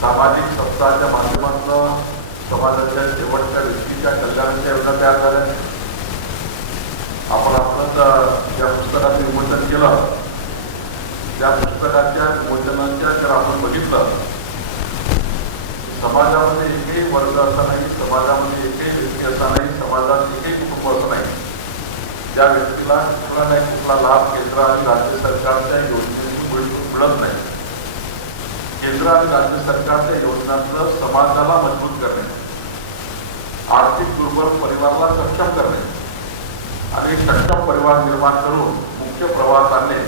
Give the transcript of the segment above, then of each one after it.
सामाजिक सप्ताहाच्या माध्यमातून समाजाच्या शेवटच्या व्यक्तीच्या कल्याणाच्या योजना तयार झाल्या। आपण या पुस्तकाचं विमोचन केलं। त्या पुस्तकाच्या विमोचनाच्या जर आपण बघितलं, समाजामध्ये एकही वर्ग असा नाही, समाजामध्ये एकही व्यक्ती असा नाही, समाजात एकही कुटुंब असं नाही ज्या व्यक्तीला कुठला नाही कुठला लाभ केंद्र आणि राज्य सरकारच्या योजनेतून मिळत नाही। केंद्र आणि राज्य सरकारच्या योजनांचं समाजाला मजबूत करणे, आर्थिक दुर्बल परिवाराला सक्षम करणे आणि सक्षम परिवार निर्माण करून मुख्य प्रवाहात आणणे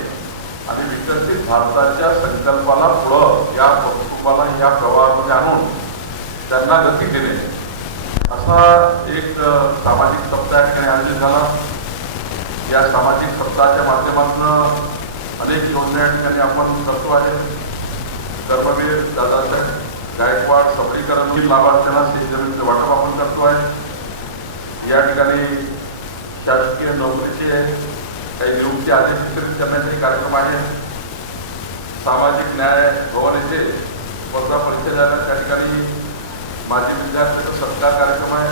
आणि विकसित भारताच्या संकल्पाला पुढं या कुटुंबाला या प्रवाहामध्ये आणून त्यांना गती देणे असा एक सामाजिक सप्ताह ठिकाणी आयोजित झाला। या सामाजिक सप्ताहाच्या माध्यमातून अनेक योजना ठिकाणी आपण करतो आहे। कर्मवीर दादासाहेब गायकवाड सबलीकरण लाभार्थ्यांना शेतजमिनीचं वाटप आपण करतो आहे। या ठिकाणी शासकीय नोकरीचे काही नियुक्ती आदेश वितरित करण्याचे कार्यक्रम आहे। सामाजिक न्याय भवन येथे स्पर्धा परीक्षा त्या ठिकाणी माजी विद्यार्थ्यांचा सत्कार कार्यक्रम आहे।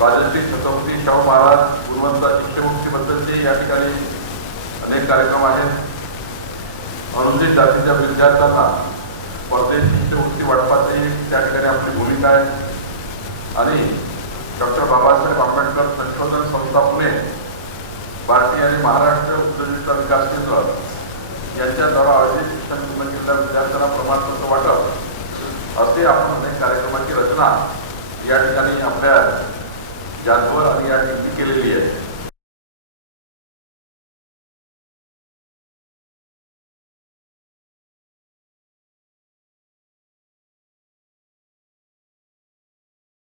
राजश्री छत्रपती शाहू महाराज गुणवंत शिष्यवृत्तीबद्दलचे या ठिकाणी अनेक कार्यक्रम आहेत। अनुसूचित जातीच्या विद्यार्थ्यांना परदेश शिष्यवृत्ती वाटपाची त्या ठिकाणी आपली भूमिका आहे। आणि डॉक्टर बाबासाहेब आंबेडकर संशोधन संस्था पुणे, भारतीय आणि महाराष्ट्र उद्योजकता विकास केंद्र यांच्याद्वारा आयोजित शिक्षण पूर्ण केलेल्या विद्यार्थ्यांना प्रमाणपत्र वाटप असे आपण अनेक कार्यक्रमाची रचना या ठिकाणी